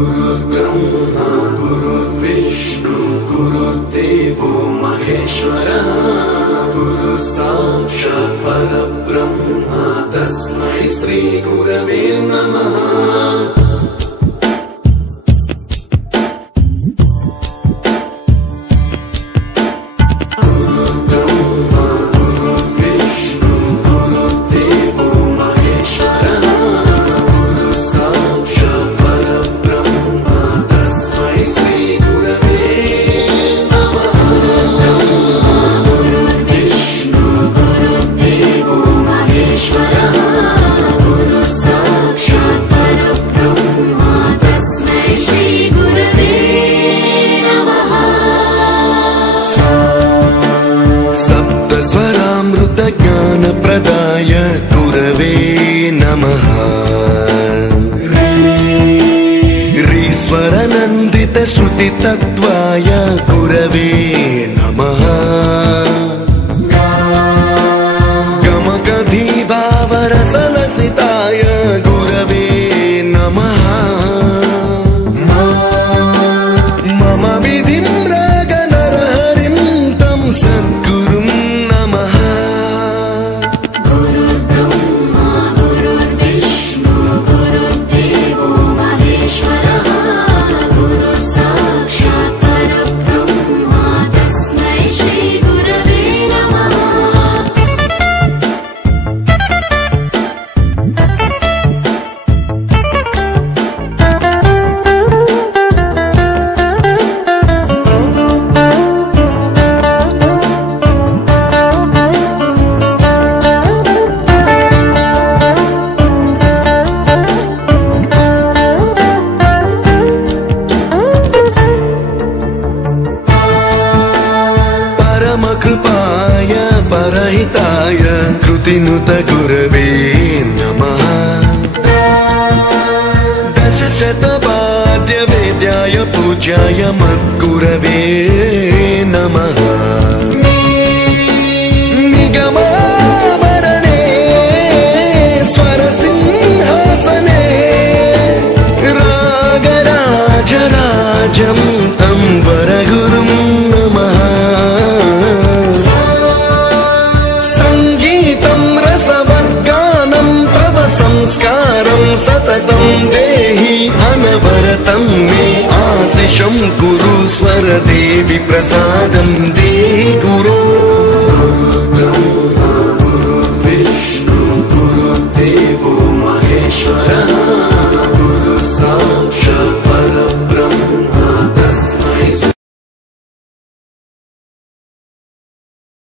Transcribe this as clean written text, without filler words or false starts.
गुरुर्ब्रह्मा गुरुर्विष्णु गुरुर्देवो महेश्वरः गुरु साक्षात् परब्रह्म तस्मै श्री गुरवे नमः। ज्ञान प्रदाय गुरवे नमः। ईश्वर नंदित श्रुति तत्वाय गुरवे नमः। गमगधी भावरसलसिताय गुरवे नमः। मम विधिं रागनरहरिं तं सद्गुरुं नमः। कृपाय परहिताय कृतिनुत गुरवे नमः। दशशतवाद्य वेद्याय पूज्याय मद्गुरवे नमः। निगमावरणे स्वरसिंहासने रागराजराजं तं वरगुरुं नमः। संस्कारं सततं देहि अनवरतं मे आशिषं कुरु स्वरदेवि प्रसादं